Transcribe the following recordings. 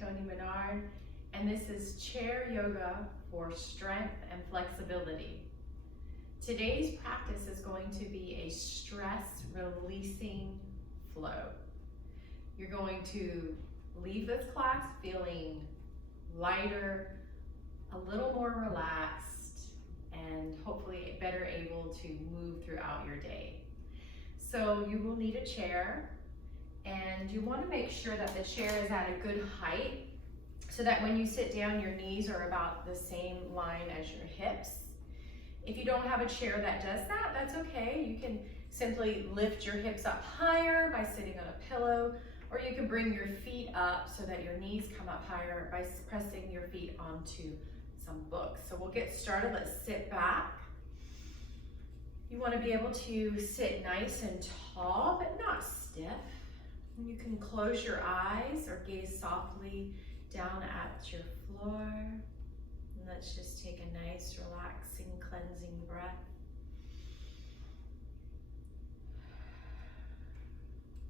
Toni Minard, and this is chair yoga for strength and flexibility. Today's practice is going to be a stress releasing flow. You're going to leave this class feeling lighter, a little more relaxed, and hopefully better able to move throughout your day. So you will need a chair, and you want to make sure that the chair is at a good height so that when you sit down, your knees are about the same line as your hips. If you don't have a chair that does that, that's okay. You can simply lift your hips up higher by sitting on a pillow, or you can bring your feet up so that your knees come up higher by pressing your feet onto some books. So we'll get started. Let's sit back. You want to be able to sit nice and tall, but not stiff. You can close your eyes or gaze softly down at your floor. And let's just take a nice, relaxing, cleansing breath.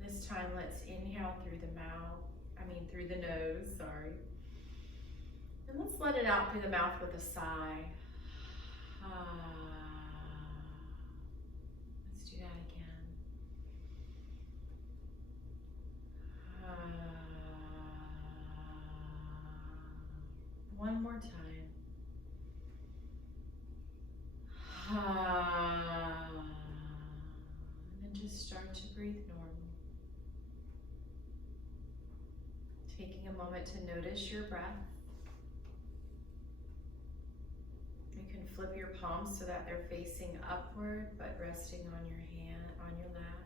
This time, let's inhale through the nose, sorry. And let's let it out through the mouth with a sigh. Let's do that again. One more time. And then just start to breathe normal. Taking a moment to notice your breath. You can flip your palms so that they're facing upward, but resting on your hand, on your lap.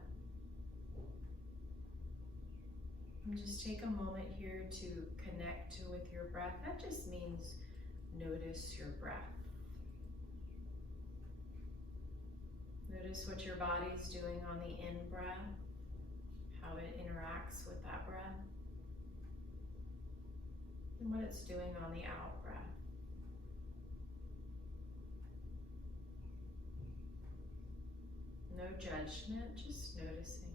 And just take a moment here to connect with your breath. That just means notice your breath. Notice what your body's doing on the in-breath, how it interacts with that breath, and what it's doing on the out-breath. No judgment, just noticing.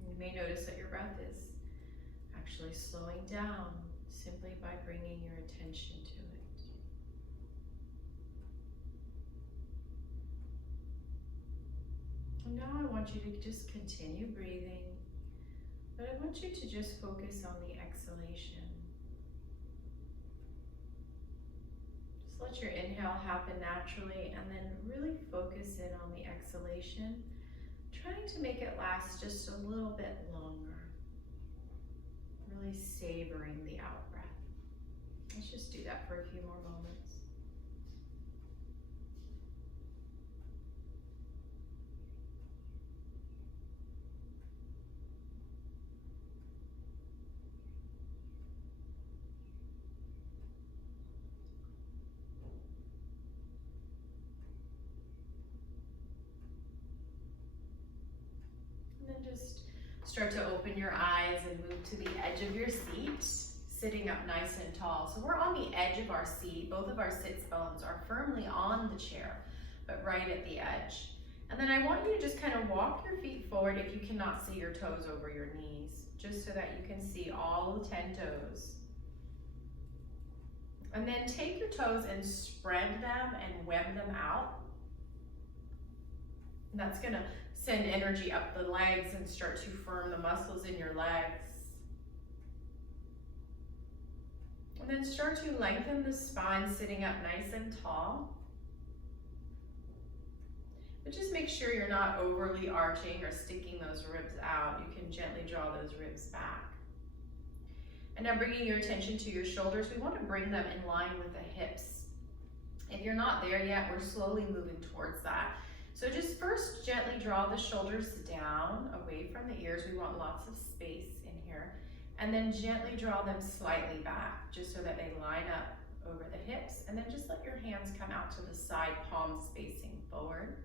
You may notice that your breath is actually slowing down simply by bringing your attention to it. And now I want you to just continue breathing, but I want you to just focus on the exhalation. Just let your inhale happen naturally and then really focus in on the exhalation, trying to make it last just a little bit longer. Really savoring the out breath. Let's just do that for a few more moments. And then just start to open your eyes and move to the edge of your seat, sitting up nice and tall. So we're on the edge of our seat. Both of our sits bones are firmly on the chair, but right at the edge. And then I want you to just kind of walk your feet forward if you cannot see your toes over your knees, just so that you can see all 10 toes. And then take your toes and spread them and web them out. And that's gonna send energy up the legs and start to firm the muscles in your legs. And then start to lengthen the spine, sitting up nice and tall. But just make sure you're not overly arching or sticking those ribs out. You can gently draw those ribs back. And now bringing your attention to your shoulders, we want to bring them in line with the hips. If you're not there yet, we're slowly moving towards that. So just first gently draw the shoulders down, away from the ears. We want lots of space in here. And then gently draw them slightly back, just so that they line up over the hips. And then just let your hands come out to the side, palms facing forward.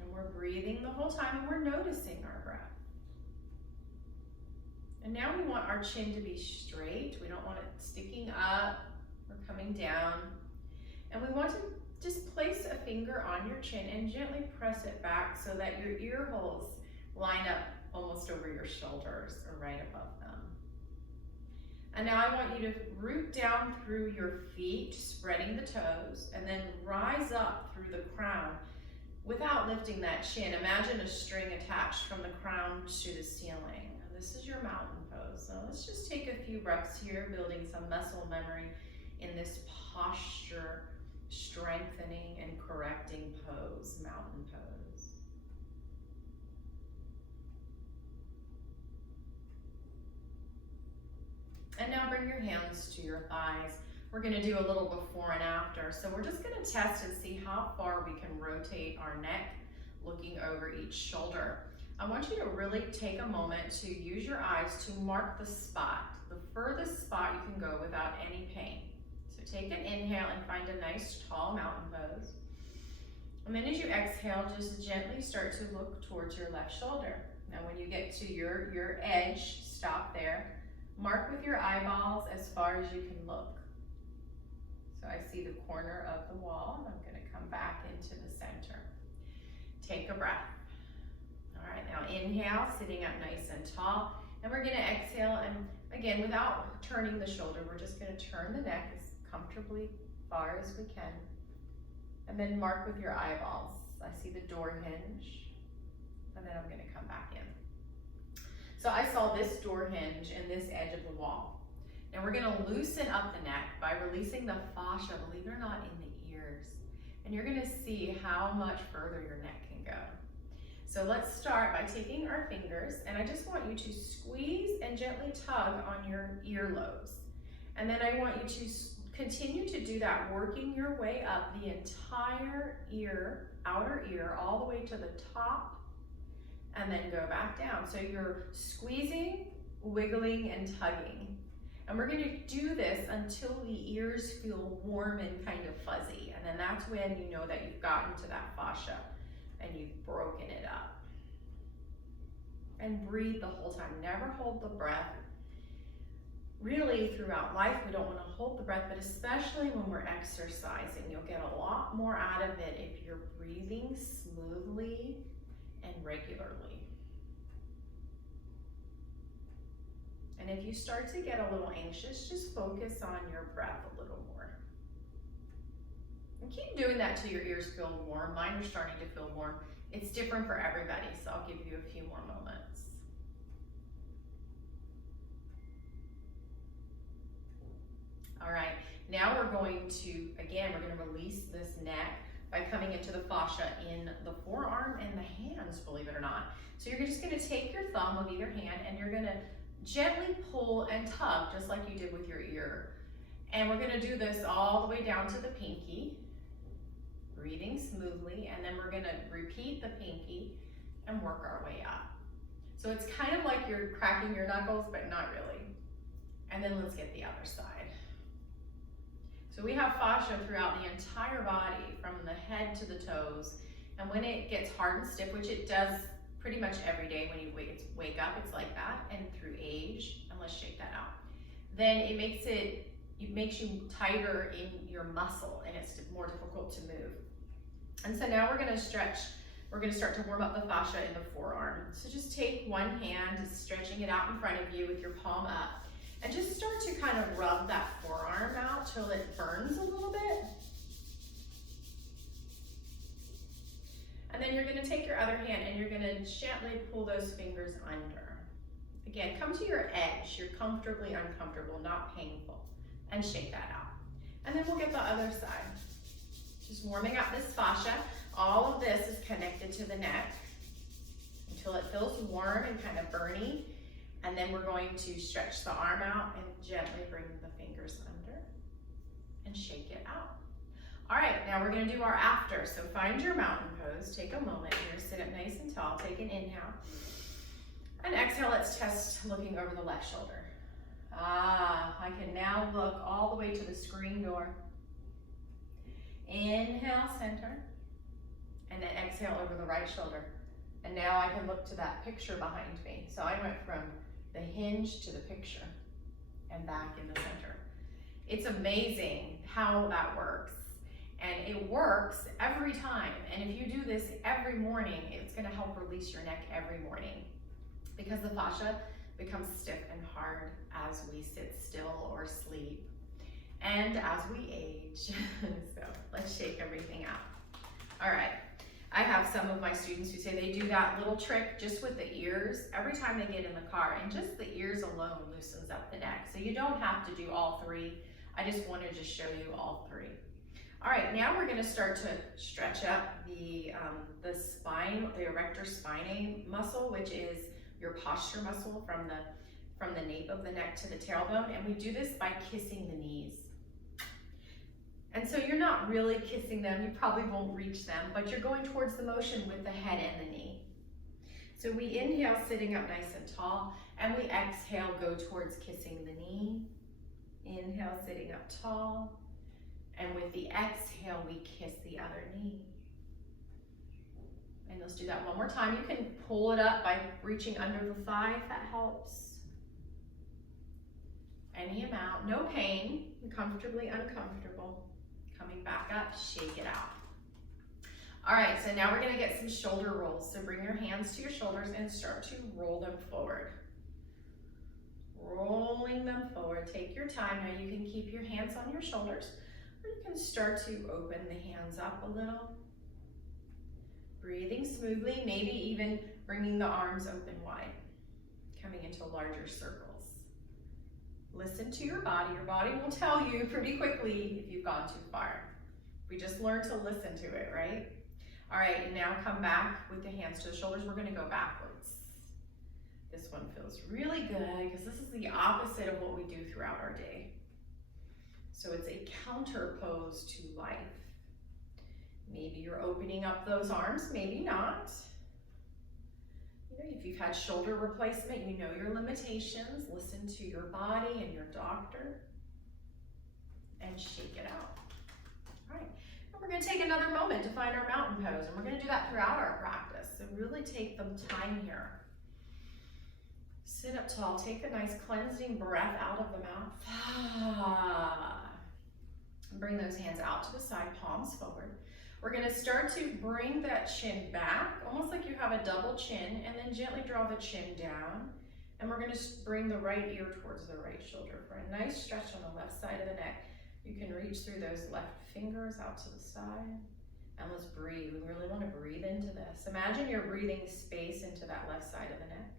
And we're breathing the whole time, and we're noticing our breath. And now we want our chin to be straight. We don't want it sticking up or coming down. And we want to just place a finger on your chin and gently press it back so that your ear holes line up almost over your shoulders or right above them. And now I want you to root down through your feet, spreading the toes, and then rise up through the crown without lifting that chin. Imagine a string attached from the crown to the ceiling. And this is your mountain pose. So let's just take a few breaths here, building some muscle memory in this posture, strengthening and correcting pose, mountain pose. And now bring your hands to your thighs. We're gonna do a little before and after. So we're just gonna test and see how far we can rotate our neck, looking over each shoulder. I want you to really take a moment to use your eyes to mark the spot, the furthest spot you can go without any pain. So take an inhale and find a nice tall mountain pose. And then as you exhale, just gently start to look towards your left shoulder. Now when you get to your edge, stop there. Mark with your eyeballs as far as you can look. So I see the corner of the wall, and I'm gonna come back into the center. Take a breath. All right, now inhale, sitting up nice and tall, and we're gonna exhale, and again, without turning the shoulder, we're just gonna turn the neck as comfortably far as we can, and then mark with your eyeballs. I see the door hinge, and then I'm gonna come back in. So I saw this door hinge and this edge of the wall. Now we're gonna loosen up the neck by releasing the fascia, believe it or not, in the ears. And you're gonna see how much further your neck can go. So let's start by taking our fingers, and I just want you to squeeze and gently tug on your earlobes. And then I want you to continue to do that, working your way up the entire ear, outer ear, all the way to the top, and then go back down. So you're squeezing, wiggling, and tugging. And we're gonna do this until the ears feel warm and kind of fuzzy. And then that's when you know that you've gotten to that fascia and you've broken it up. And breathe the whole time, never hold the breath. Really throughout life, we don't wanna hold the breath, but especially when we're exercising, you'll get a lot more out of it if you're breathing smoothly and regularly. And if you start to get a little anxious, just focus on your breath a little more. And keep doing that till your ears feel warm. Mine are starting to feel warm. It's different for everybody, so I'll give you a few more moments. All right, now we're going to, again, we're gonna release this neck by coming into the fascia in the forearm and the hands, believe it or not. So you're just gonna take your thumb of either hand and you're gonna gently pull and tug just like you did with your ear. And we're gonna do this all the way down to the pinky, breathing smoothly, and then we're gonna repeat the pinky and work our way up. So it's kind of like you're cracking your knuckles, but not really. And then let's get the other side. So we have fascia throughout the entire body, from the head to the toes. And when it gets hard and stiff, which it does pretty much every day when you wake up, it's like that, and through age, and let's shake that out. Then it makes you tighter in your muscle, and it's more difficult to move. And so now we're gonna stretch. We're gonna start to warm up the fascia in the forearm. So just take one hand, stretching it out in front of you with your palm up, and just start to kind of rub that forearm out till it burns a little bit. And then you're gonna take your other hand and you're gonna gently pull those fingers under. Again, come to your edge. You're comfortably uncomfortable, not painful. And shake that out. And then we'll get the other side. Just warming up this fascia. All of this is connected to the neck until it feels warm and kind of burny. And then we're going to stretch the arm out and gently bring the fingers under and shake it out. All right, now we're gonna do our after. So find your mountain pose. Take a moment here, sit up nice and tall. Take an inhale. And exhale, let's test looking over the left shoulder. I can now look all the way to the screen door. Inhale, center. And then exhale over the right shoulder. And now I can look to that picture behind me. So I went from the hinge to the picture and back in the center. It's amazing how that works. And it works every time. And if you do this every morning, it's gonna help release your neck every morning because the fascia becomes stiff and hard as we sit still or sleep and as we age. So let's shake everything out. All right, I have some of my students who say they do that little trick just with the ears every time they get in the car, and just the ears alone loosens up the neck. So you don't have to do all three. I just wanted to show you all three. All right, now we're gonna start to stretch up the spine, the erector spinae muscle, which is your posture muscle from the nape of the neck to the tailbone. And we do this by kissing the knees. And so you're not really kissing them, you probably won't reach them, but you're going towards the motion with the head and the knee. So we inhale, sitting up nice and tall, and we exhale, go towards kissing the knee. Inhale, sitting up tall. And with the exhale, we kiss the other knee. And let's do that one more time. You can pull it up by reaching under the thigh if that helps. Any amount, no pain, comfortably uncomfortable. Coming back up, shake it out. All right, so now we're gonna get some shoulder rolls. So bring your hands to your shoulders and start to roll them forward. Rolling them forward, take your time. Now you can keep your hands on your shoulders, or you can start to open the hands up a little. Breathing smoothly, maybe even bringing the arms open wide, coming into larger circles. Listen to your body. Your body will tell you pretty quickly if you've gone too far. We just learn to listen to it, right? All right, and now come back with the hands to the shoulders. We're gonna go backwards. This one feels really good because this is the opposite of what we do throughout our day. So it's a counter pose to life. Maybe you're opening up those arms, maybe not. If you've had shoulder replacement, you know your limitations. Listen to your body and your doctor and shake it out. All right, and we're gonna take another moment to find our mountain pose, and we're gonna do that throughout our practice. So really take the time here. Sit up tall, take a nice cleansing breath out of the mouth. And bring those hands out to the side, palms forward. We're gonna start to bring that chin back, almost like you have a double chin, and then gently draw the chin down. And we're gonna bring the right ear towards the right shoulder for a nice stretch on the left side of the neck. You can reach through those left fingers out to the side. And let's breathe. We really wanna breathe into this. Imagine you're breathing space into that left side of the neck.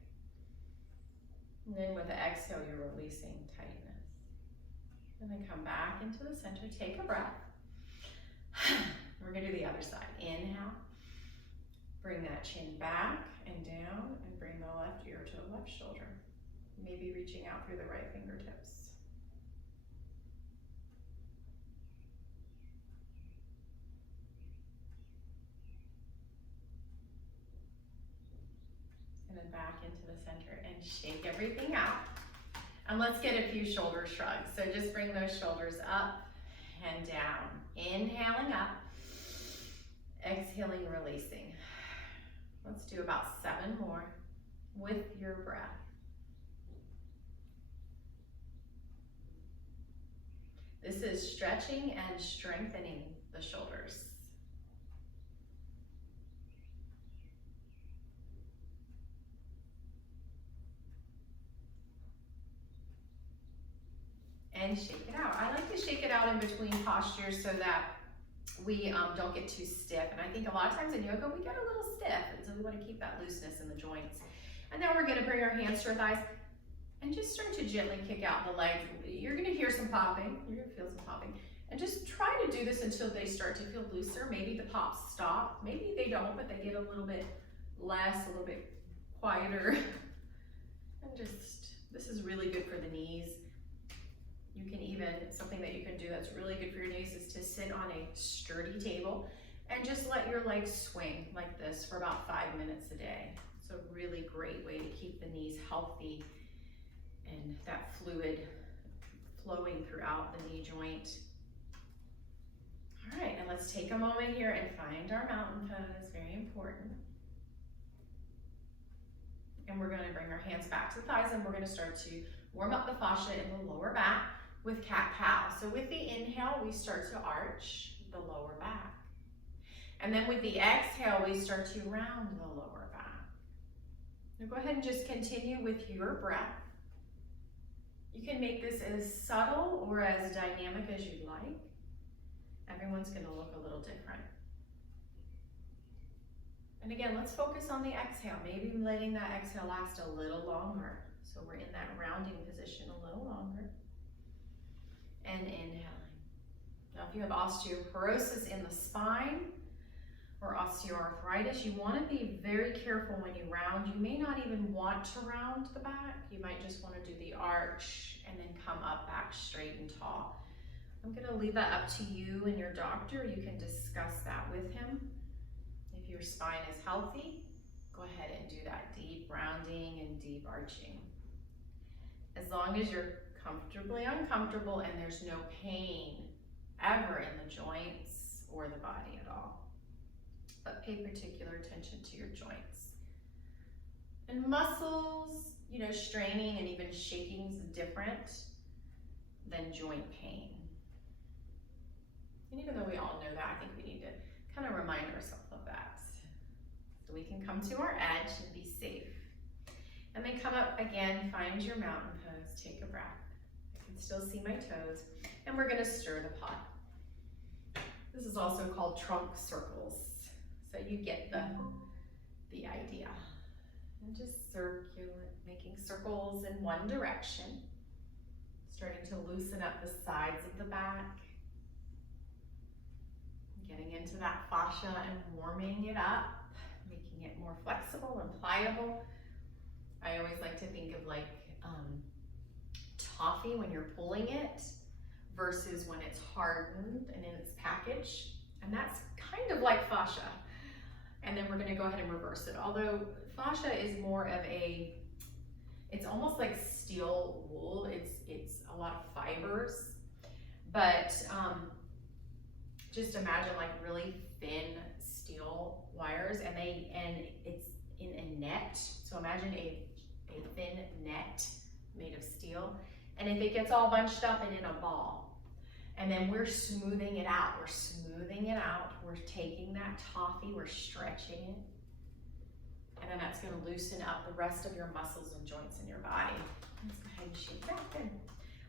And then with the exhale, you're releasing tightness. And then come back into the center, take a breath. We're gonna do the other side. Inhale, bring that chin back and down, and bring the left ear to the left shoulder. Maybe reaching out through the right fingertips. And then back into the center and shake everything out. And let's get a few shoulder shrugs. So just bring those shoulders up and down. Inhaling up, exhaling, releasing. Let's do about 7 more with your breath. This is stretching and strengthening the shoulders. And shake it out. I like to shake it out in between postures so that we don't get too stiff. And I think a lot of times in yoga, we get a little stiff. And so we want to keep that looseness in the joints. And now we're going to bring our hands to our thighs and just start to gently kick out the legs. You're going to hear some popping. You're going to feel some popping. And just try to do this until they start to feel looser. Maybe the pops stop. Maybe they don't, but they get a little bit less, a little bit quieter. And just, this is really good for the knees. You can even, something that you can do that's really good for your knees is to sit on a sturdy table and just let your legs swing like this for about 5 minutes a day. It's a really great way to keep the knees healthy and that fluid flowing throughout the knee joint. All right, and let's take a moment here and find our mountain pose, very important. And we're gonna bring our hands back to the thighs, and we're gonna start to warm up the fascia in the lower back with cat-cow. So with the inhale, we start to arch the lower back. And then with the exhale, we start to round the lower back. Now go ahead and just continue with your breath. You can make this as subtle or as dynamic as you'd like. Everyone's going to look a little different. And again, let's focus on the exhale. Maybe letting that exhale last a little longer. So we're in that rounding position a little longer. And inhaling. Now if you have osteoporosis in the spine or osteoarthritis, you want to be very careful when you round. You may not even want to round the back. You might just want to do the arch and then come up back straight and tall. I'm going to leave that up to you and your doctor. You can discuss that with him. If your spine is healthy, go ahead and do that deep rounding and deep arching. As long as you're comfortably uncomfortable and there's no pain ever in the joints or the body at all. But pay particular attention to your joints. And muscles, straining and even shaking is different than joint pain. And even though we all know that, I think we need to kind of remind ourselves of that. So we can come to our edge and be safe. And then come up again, find your mountain pose, take a breath. I can still see my toes. And we're gonna stir the pot. This is also called trunk circles. So you get the idea. And just circulate, making circles in one direction. Starting to loosen up the sides of the back. Getting into that fascia and warming it up, making it more flexible and pliable. I always like to think of like toffee when you're pulling it versus when it's hardened and in its package. And that's kind of like fascia. And then we're gonna go ahead and reverse it. Although fascia is more of it's almost like steel wool. It's a lot of fibers, but just imagine like really thin steel wires and it's in a net. So imagine a thin net made of steel. And if it gets all bunched up and in a ball, and then we're smoothing it out, we're taking that toffee, we're stretching it, and then that's gonna loosen up the rest of your muscles and joints in your body. Let's go ahead and shake that, good.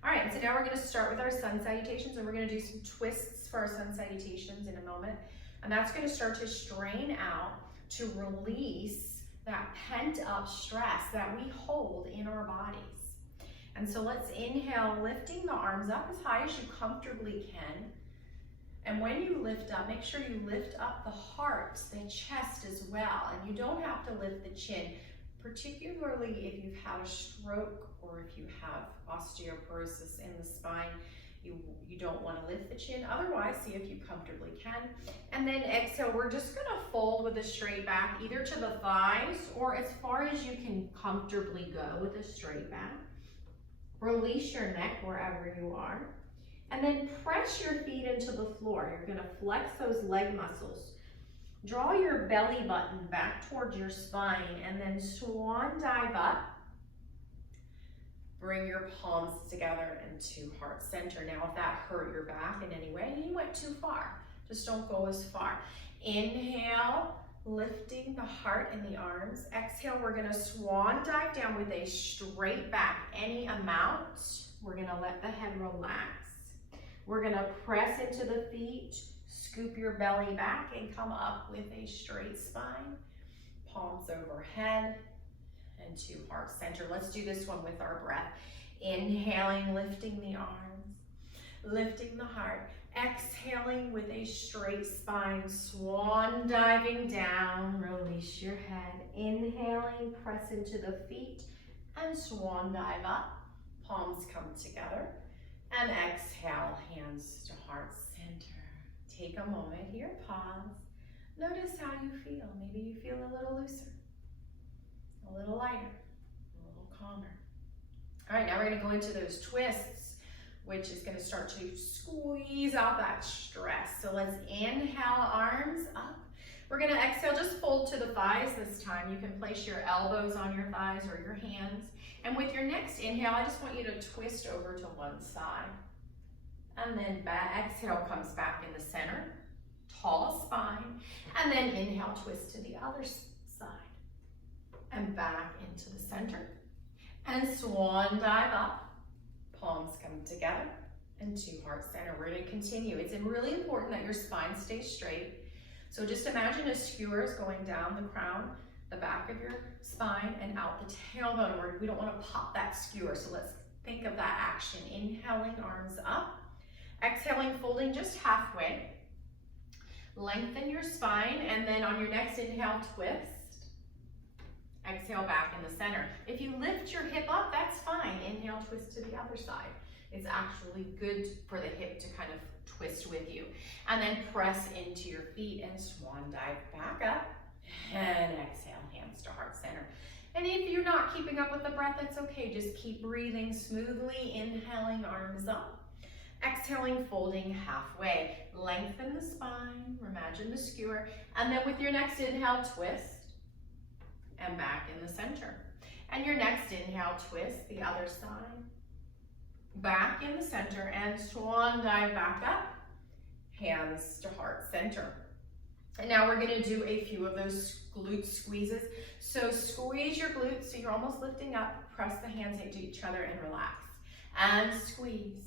All right, so now we're gonna start with our sun salutations, and we're gonna do some twists for our sun salutations in a moment. And that's gonna start to strain out to release that pent up stress that we hold in our bodies. And so let's inhale, lifting the arms up as high as you comfortably can. And when you lift up, make sure you lift up the heart, the chest as well. And you don't have to lift the chin, particularly if you've had a stroke or if you have osteoporosis in the spine. You don't want to lift the chin. Otherwise, see if you comfortably can. And then exhale, we're just going to fold with a straight back, either to the thighs or as far as you can comfortably go with a straight back. Release your neck wherever you are. And then press your feet into the floor. You're going to flex those leg muscles. Draw your belly button back towards your spine and then swan dive up. Bring your palms together into heart center. Now, if that hurt your back in any way, you went too far. Just don't go as far. Inhale, lifting the heart and the arms. Exhale, we're gonna swan dive down with a straight back. Any amount, we're gonna let the head relax. We're gonna press into the feet, scoop your belly back and come up with a straight spine. Palms overhead and to heart center. Let's do this one with our breath. Inhaling, lifting the arms, lifting the heart. Exhaling with a straight spine, swan diving down, release your head. Inhaling, press into the feet and swan dive up. Palms come together. And exhale, hands to heart center. Take a moment here, pause. Notice how you feel. Maybe you feel a little looser, a little lighter, a little calmer. All right, now we're gonna go into those twists, which is gonna start to squeeze out that stress. So let's inhale, arms up. We're gonna exhale, just fold to the thighs this time. You can place your elbows on your thighs or your hands. And with your next inhale, I just want you to twist over to one side. and then exhale comes back in the center, tall spine, and then inhale, twist to the other side, and back into the center, and swan dive up, palms come together, and to heart center. We're going to continue. It's really important that your spine stays straight. So just imagine a skewer is going down the crown, the back of your spine, and out the tailbone. We don't want to pop that skewer, so let's think of that action. Inhaling, arms up. Exhaling, folding just halfway. Lengthen your spine, and then on your next inhale, twist. Exhale, back in the center. If you lift your hip up, that's fine. Inhale, twist to the other side. It's actually good for the hip to kind of twist with you. And then press into your feet and swan dive back up. And exhale, hands to heart center. And if you're not keeping up with the breath, that's okay. Just keep breathing smoothly. Inhaling, arms up. Exhaling, folding halfway. Lengthen the spine. Imagine the skewer. And then with your next inhale, twist. And back in the center. And your next inhale, twist the other side. Back in the center, and swan dive back up. Hands to heart center. And now we're going to do a few of those glute squeezes. So squeeze your glutes so you're almost lifting up. Press the hands into each other and relax. And squeeze.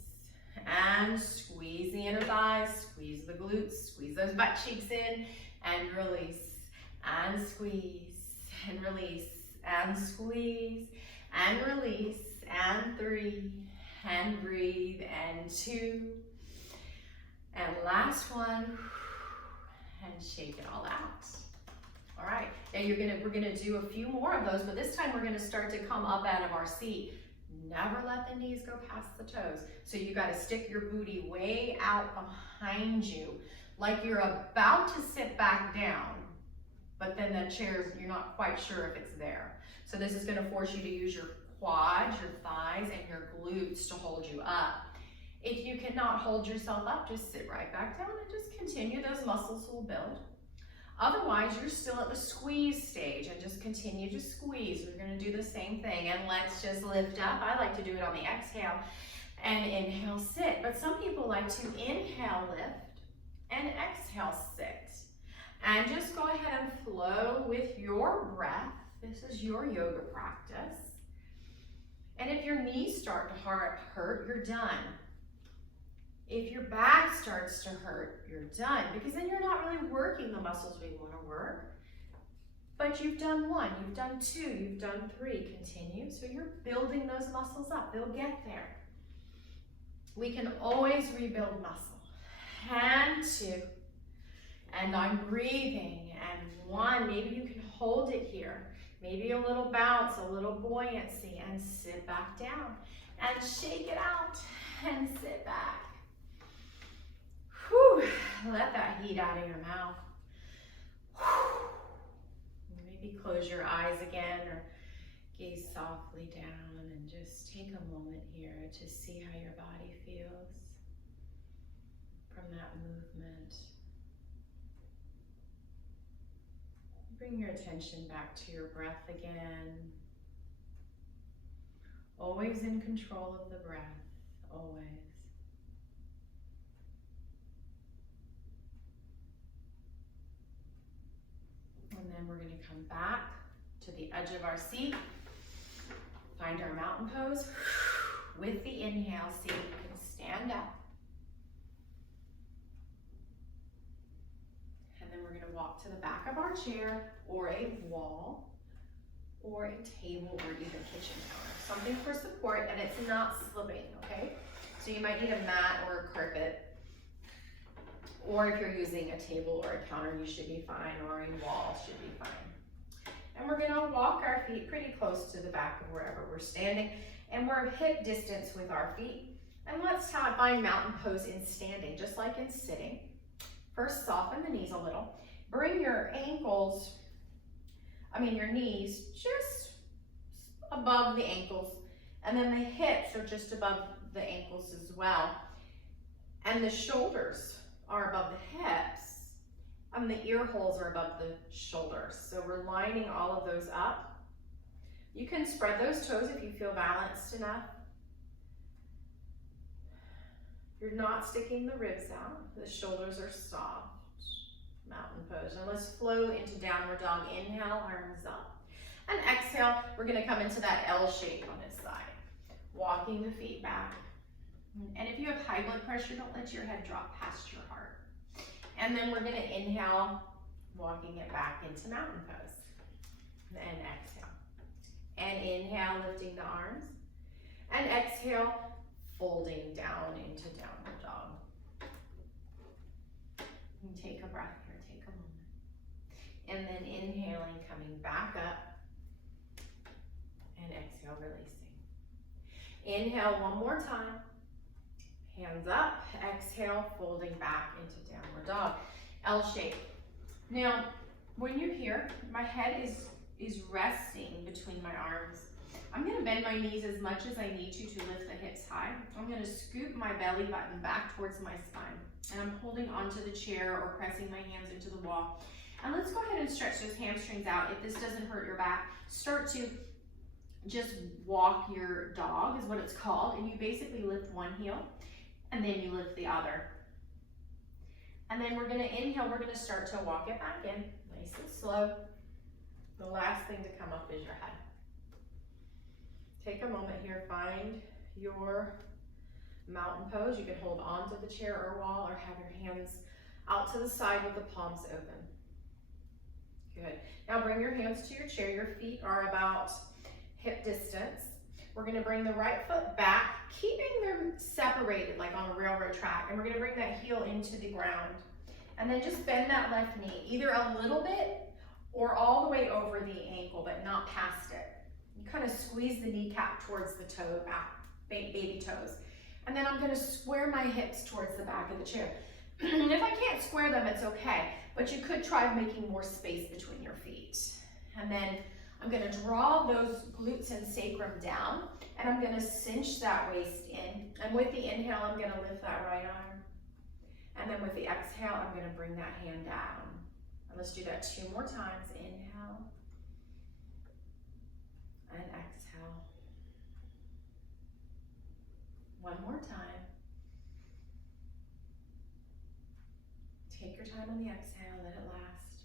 And squeeze the inner thighs. Squeeze the glutes. Squeeze those butt cheeks in. And release. And squeeze. And release. And squeeze. And release. And 3. And breathe. And 2. And last one. And shake it all out. All right, now we're gonna do a few more of those, but this time we're gonna start to come up out of our seat. Never let the knees go past the toes. So you gotta stick your booty way out behind you, like you're about to sit back down, but then the chair, you're not quite sure if it's there. So this is gonna force you to use your quads, your thighs, and your glutes to hold you up. If you cannot hold yourself up, just sit right back down and just continue. Those muscles will build. Otherwise, you're still at the squeeze stage and just continue to squeeze. We're going to do the same thing, and let's just lift up. I like to do it on the exhale and inhale, sit. But some people like to inhale, lift, and exhale, sit. And just go ahead and flow with your breath. This is your yoga practice. And if your knees start to hurt, you're done. If your back starts to hurt, you're done, because then you're not really working the muscles we want to work. But you've done 1, you've done 2, you've done 3. Continue. So you're building those muscles up. They'll get there. We can always rebuild muscle. And 2. And I'm breathing. And 1. Maybe you can hold it here. Maybe a little bounce, a little buoyancy, and sit back down. And shake it out. And sit back. Whew. Let that heat out of your mouth. Whew. Maybe close your eyes again or gaze softly down and just take a moment here to see how your body feels from that movement. Bring your attention back to your breath again. Always in control of the breath, always. And then we're going to come back to the edge of our seat. Find our mountain pose. With the inhale, see if you can stand up. And then we're going to walk to the back of our chair or a wall or a table or even kitchen counter. Something for support, and it's not slipping, okay? So you might need a mat or a carpet. Or if you're using a table or a counter, you should be fine, or a wall should be fine. And we're gonna walk our feet pretty close to the back of wherever we're standing, and we're hip distance with our feet. And let's find mountain pose in standing, just like in sitting. First, soften the knees a little. Bring your your knees just above the ankles, and then the hips are just above the ankles as well. And the shoulders are above the hips, and the ear holes are above the shoulders. So we're lining all of those up. You can spread those toes if you feel balanced enough. You're not sticking the ribs out. The shoulders are soft. Mountain pose. And let's flow into downward dog. Inhale, arms up. And exhale, we're gonna come into that L shape on its side. Walking the feet back. And if you have high blood pressure, don't let your head drop past your heart. And then we're gonna inhale, walking it back into mountain pose. And exhale. And inhale, lifting the arms. And exhale, folding down into downward dog. And take a breath here, take a moment. And then inhaling, coming back up. And exhale, releasing. Inhale one more time. Hands up, exhale, folding back into downward dog. L shape. Now, when you're here, my head is resting between my arms. I'm gonna bend my knees as much as I need to lift the hips high. I'm gonna scoop my belly button back towards my spine. And I'm holding onto the chair or pressing my hands into the wall. And let's go ahead and stretch those hamstrings out. If this doesn't hurt your back, start to just walk your dog is what it's called. And you basically lift one heel and then you lift the other. And then we're gonna inhale, we're gonna start to walk it back in, nice and slow. The last thing to come up is your head. Take a moment here, find your mountain pose. You can hold on to the chair or wall or have your hands out to the side with the palms open. Good. Now bring your hands to your chair. Your feet are about hip distance. We're gonna bring the right foot back, keeping them separated like on a railroad track. And we're gonna bring that heel into the ground. And then just bend that left knee, either a little bit or all the way over the ankle, but not past it. You kind of squeeze the kneecap towards the toe back, baby toes. And then I'm gonna square my hips towards the back of the chair. And if I can't square them, it's okay, but you could try making more space between your feet. And then I'm gonna draw those glutes and sacrum down, and I'm gonna cinch that waist in. And with the inhale, I'm gonna lift that right arm. And then with the exhale, I'm gonna bring that hand down. And let's do that 2 more times. Inhale and exhale. 1 more time. Take your time on the exhale, let it last.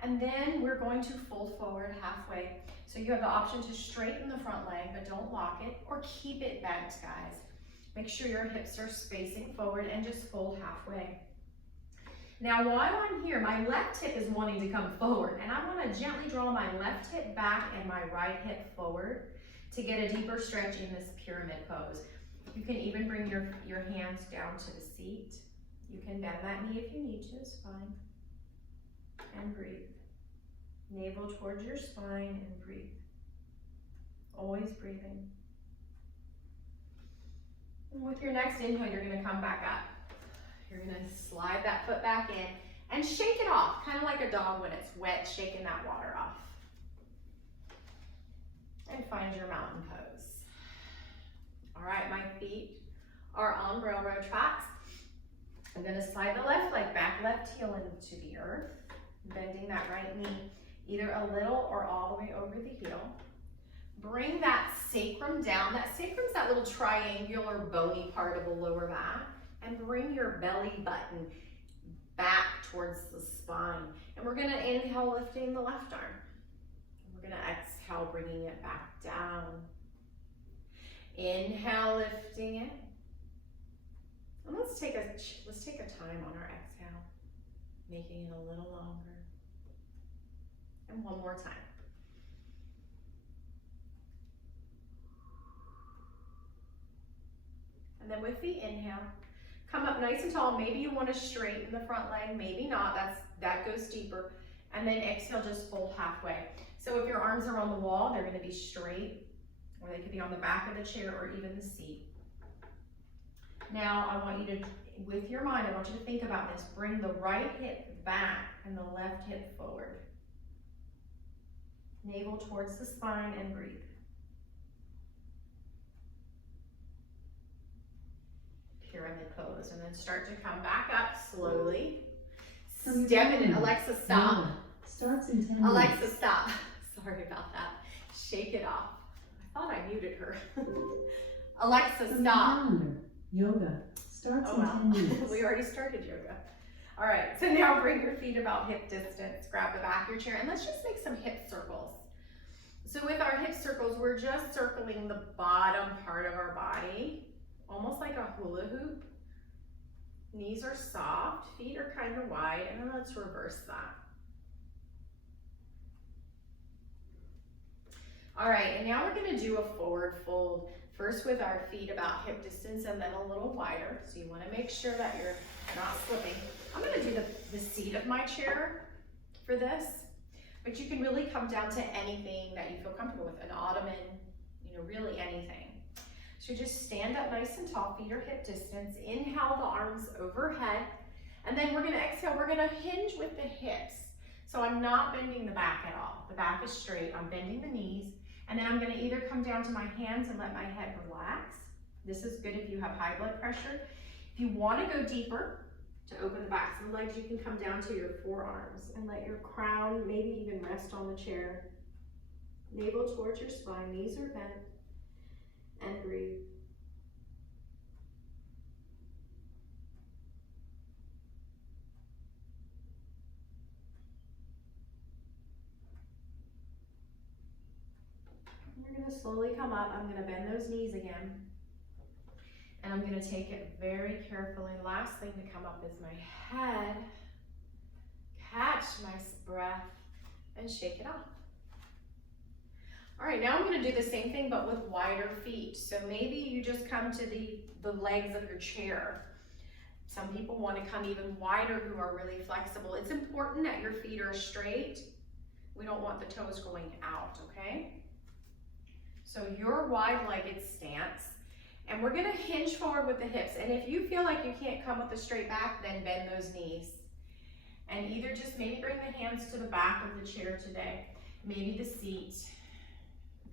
And then we're going to fold forward halfway. So you have the option to straighten the front leg, but don't lock it, or keep it bent, guys. Make sure your hips are spacing forward and just fold halfway. Now while I'm here, my left hip is wanting to come forward, and I want to gently draw my left hip back and my right hip forward to get a deeper stretch in this pyramid pose. You can even bring your hands down to the seat. You can bend that knee if you need to, it's fine. And breathe. Navel towards your spine and breathe. Always breathing. And with your next inhale, you're gonna come back up. You're gonna slide that foot back in and shake it off, kind of like a dog when it's wet, shaking that water off. And find your mountain pose. All right, my feet are on railroad tracks. I'm gonna slide the left leg back, left heel into the earth, bending that right knee either a little or all the way over the heel. Bring that sacrum down. That sacrum's that little triangular bony part of the lower back. And bring your belly button back towards the spine. And we're gonna inhale, lifting the left arm. And we're gonna exhale, bringing it back down. Inhale, lifting it. And let's take a time on our exhale, making it a little longer. And 1 more time. And then with the inhale, come up nice and tall. Maybe you want to straighten the front leg, maybe not. That goes deeper. And then exhale, just fold halfway. So if your arms are on the wall, they're going to be straight, or they could be on the back of the chair or even the seat. Now I want you to, with your mind, I want you to think about this. Bring the right hip back and the left hip forward. Navel towards the spine and breathe. Pyramid pose, and then start to come back up slowly. Step in. Alexa, stop. Starts in 10 minutes. Alexa, stop. Sorry about that. Shake it off. I thought I muted her. Alexa, From stop. the calendar, yoga starts in 10 minutes. We already started yoga. All right, so now bring your feet about hip distance, grab the back of your chair, and let's just make some hip circles. So with our hip circles, we're just circling the bottom part of our body, almost like a hula hoop. Knees are soft, feet are kind of wide, and then let's reverse that. All right, and now we're gonna do a forward fold. First with our feet about hip distance and then a little wider. So you wanna make sure that you're not slipping. I'm gonna do the seat of my chair for this, but you can really come down to anything that you feel comfortable with, an ottoman, really anything. So just stand up nice and tall, feet are hip distance. Inhale the arms overhead, and then we're gonna exhale, we're gonna hinge with the hips. So I'm not bending the back at all. The back is straight, I'm bending the knees, and then I'm gonna either come down to my hands and let my head relax. This is good if you have high blood pressure. If you wanna go deeper, to open the backs of the legs, you can come down to your forearms and let your crown maybe even rest on the chair. Navel towards your spine, knees are bent, and breathe. You're gonna slowly come up. I'm gonna bend those knees again. And I'm gonna take it very carefully. Last thing to come up is my head. Catch my breath and shake it off. All right, now I'm gonna do the same thing but with wider feet. So maybe you just come to the legs of your chair. Some people wanna come even wider who are really flexible. It's important that your feet are straight. We don't want the toes going out, okay? So your wide-legged stance. And we're gonna hinge forward with the hips. And if you feel like you can't come with a straight back, then bend those knees. And either just maybe bring the hands to the back of the chair today, maybe the seat.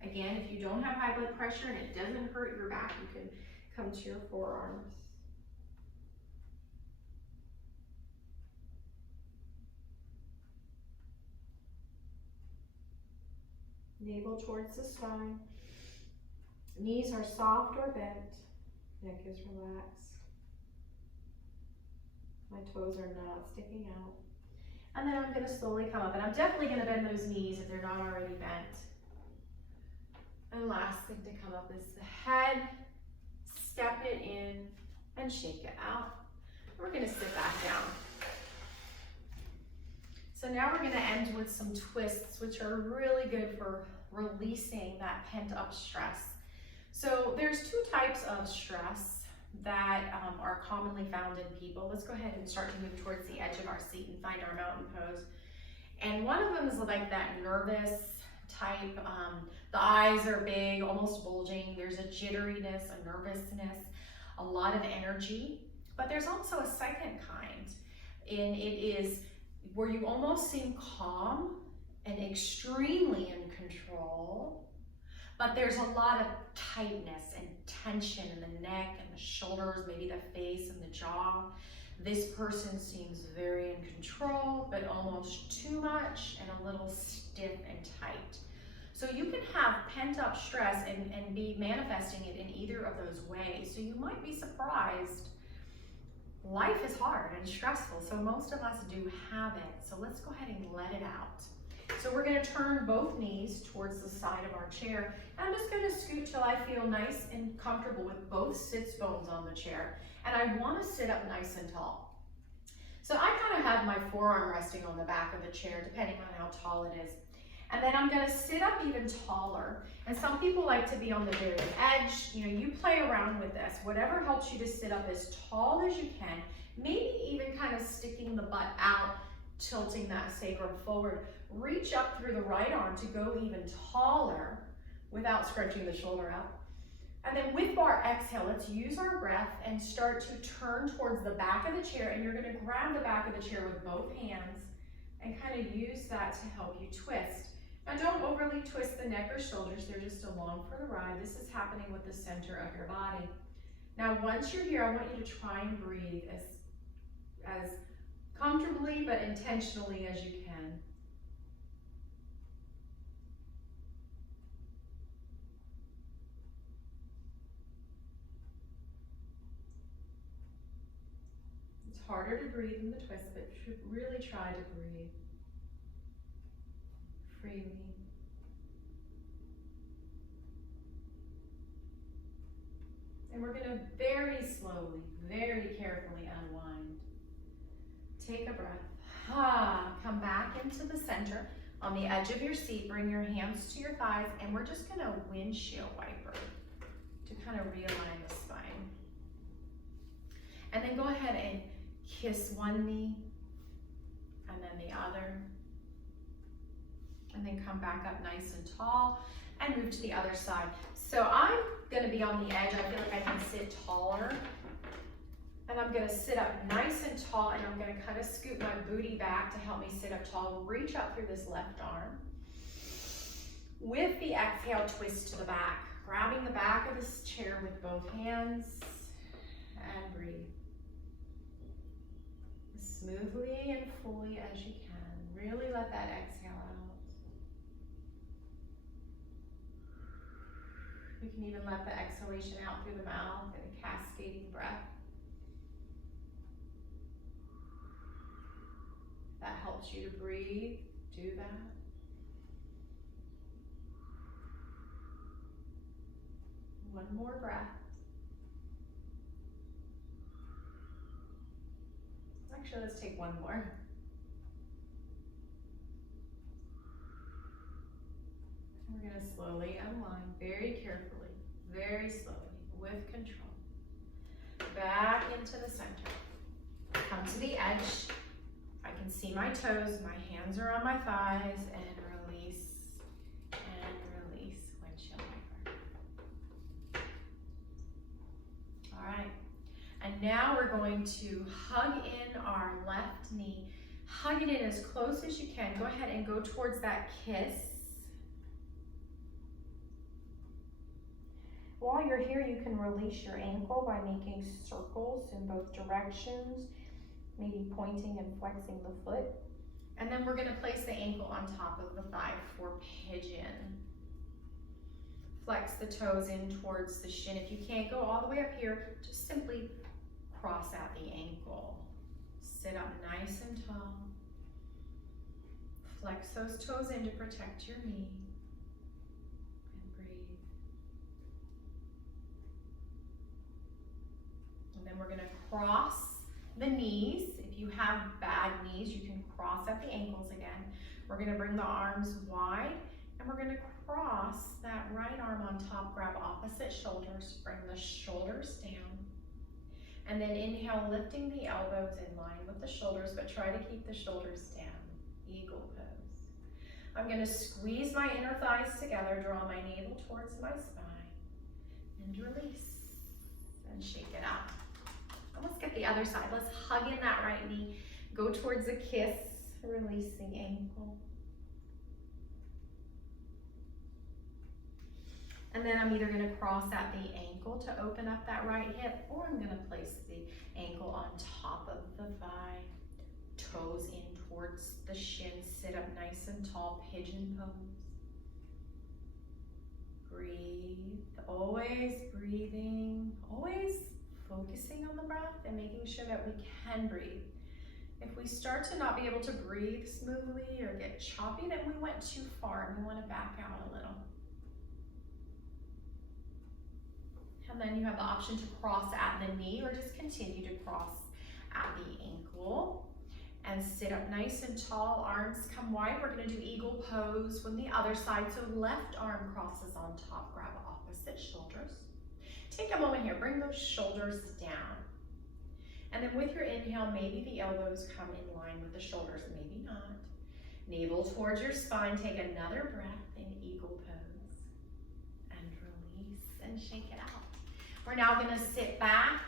Again, if you don't have high blood pressure and it doesn't hurt your back, you can come to your forearms. Navel towards the spine. Knees are soft or bent. Neck is relaxed. My toes are not sticking out. And then I'm gonna slowly come up, and I'm definitely gonna bend those knees if they're not already bent. And last thing to come up is the head. Step it in and shake it out. We're gonna sit back down. So now we're gonna end with some twists, which are really good for releasing that pent up stress. So there's two types of stress that are commonly found in people. Let's go ahead and start to move towards the edge of our seat and find our mountain pose. And one of them is like that nervous type. The eyes are big, almost bulging. There's a jitteriness, a nervousness, a lot of energy. But there's also a second kind, and it is where you almost seem calm and extremely in control. But there's a lot of tightness and tension in the neck and the shoulders, maybe the face and the jaw. This person seems very in control, but almost too much and a little stiff and tight. So you can have pent up stress and be manifesting it in either of those ways. So you might be surprised. Life is hard and stressful, so most of us do have it. So let's go ahead and let it out. So we're gonna turn both knees towards the side of our chair. And I'm just gonna scoot till I feel nice and comfortable with both sits bones on the chair. And I wanna sit up nice and tall. So I kind of have my forearm resting on the back of the chair, depending on how tall it is. And then I'm gonna sit up even taller. And some people like to be on the very edge. You play around with this. Whatever helps you to sit up as tall as you can, maybe even kind of sticking the butt out, tilting that sacrum forward. Reach up through the right arm to go even taller without scrunching the shoulder up. And then with our exhale, let's use our breath and start to turn towards the back of the chair. And you're gonna grab the back of the chair with both hands and kind of use that to help you twist. Now don't overly twist the neck or shoulders, they're just along for the ride. This is happening with the center of your body. Now once you're here, I want you to try and breathe as comfortably but intentionally as you can. harder to breathe in the twist, but really try to breathe freely. And we're going to very slowly, very carefully unwind. Take a breath. Come back into the center. On the edge of your seat, bring your hands to your thighs, and we're just going to windshield wiper to kind of realign the spine. And then go ahead and kiss one knee, and then the other. And then come back up nice and tall, and move to the other side. So I'm gonna be on the edge. I feel like I can sit taller. And I'm gonna sit up nice and tall, and I'm gonna kind of scoot my booty back to help me sit up tall. Reach up through this left arm. With the exhale, twist to the back. Grabbing the back of this chair with both hands, and breathe. As smoothly and fully as you can. Really let that exhale out. You can even let the exhalation out through the mouth in a cascading breath. If that helps you to breathe, do that. One more breath. Actually, let's take one more. We're going to slowly unwind, very carefully, very slowly, with control. Back into the center. Come to the edge. I can see my toes, my hands are on my thighs, and release, windshield wiper. All right, and now we're going to hug in our left knee. Hug it in as close as you can. Go ahead and go towards that kiss. While you're here, you can release your ankle by making circles in both directions, maybe pointing and flexing the foot. And then we're going to place the ankle on top of the thigh for pigeon. Flex the toes in towards the shin. If you can't go all the way up here, just simply cross out the ankle. Sit up nice and tall. Flex those toes in to protect your knee. And then we're going to cross the knees. If you have bad knees, you can cross at the ankles again. We're going to bring the arms wide, and we're going to cross that right arm on top, grab opposite shoulders, bring the shoulders down. And then inhale, lifting the elbows in line with the shoulders, but try to keep the shoulders down. Eagle pose. I'm going to squeeze my inner thighs together, draw my navel towards my spine, and release, and shake it out. Let's get the other side. Let's hug in that right knee. Go towards a kiss, releasing ankle. And then I'm either going to cross at the ankle to open up that right hip, or I'm going to place the ankle on top of the thigh. Toes in towards the shin. Sit up nice and tall, pigeon pose. Breathe. Always breathing. Always focusing on the breath and making sure that we can breathe. If we start to not be able to breathe smoothly or get choppy, then we went too far and we want to back out a little. And then you have the option to cross at the knee or just continue to cross at the ankle. And sit up nice and tall, arms come wide. We're going to do eagle pose from the other side. So left arm crosses on top, grab opposite shoulders. Take a moment here, bring those shoulders down. And then with your inhale, maybe the elbows come in line with the shoulders, maybe not. Navel towards your spine, take another breath in eagle pose. And release and shake it out. We're now gonna sit back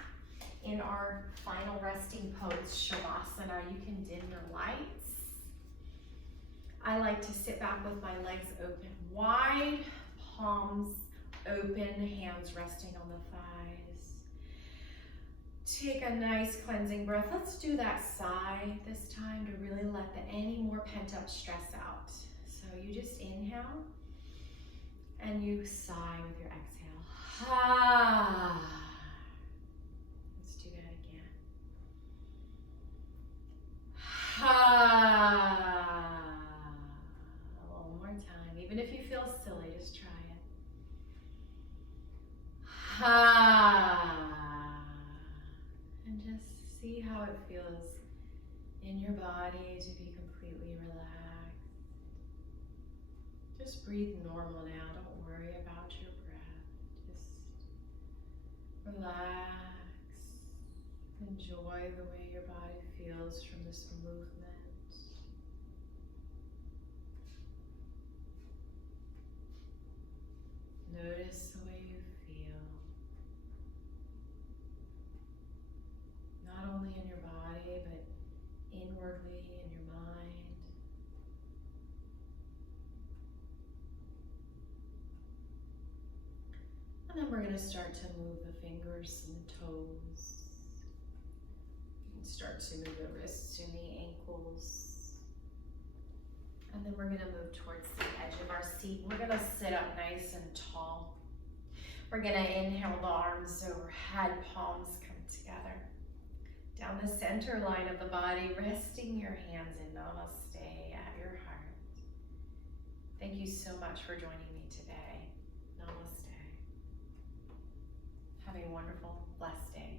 in our final resting pose, Shavasana. You can dim your lights. I like to sit back with my legs open wide, palms open, hands resting on the thighs. Take a nice cleansing breath. Let's do that sigh this time to really let any more pent up stress out. So you just inhale and you sigh with your exhale. Let's do that again. One more time. Even if you feel silly, just try it. And just see how it feels in your body to be completely relaxed. Just breathe normal now. Don't worry about your breath. Just relax. Enjoy the way your body feels from this movement. Notice the way you feel. Not only in your body, but inwardly in your mind. And then we're going to start to move the fingers and the toes. Start to move the wrists and the ankles. And then we're going to move towards the edge of our seat. We're going to sit up nice and tall. We're going to inhale the arms overhead, palms come together. Down the center line of the body, resting your hands in namaste at your heart. Thank you so much for joining me today. Namaste. Have a wonderful, blessed day.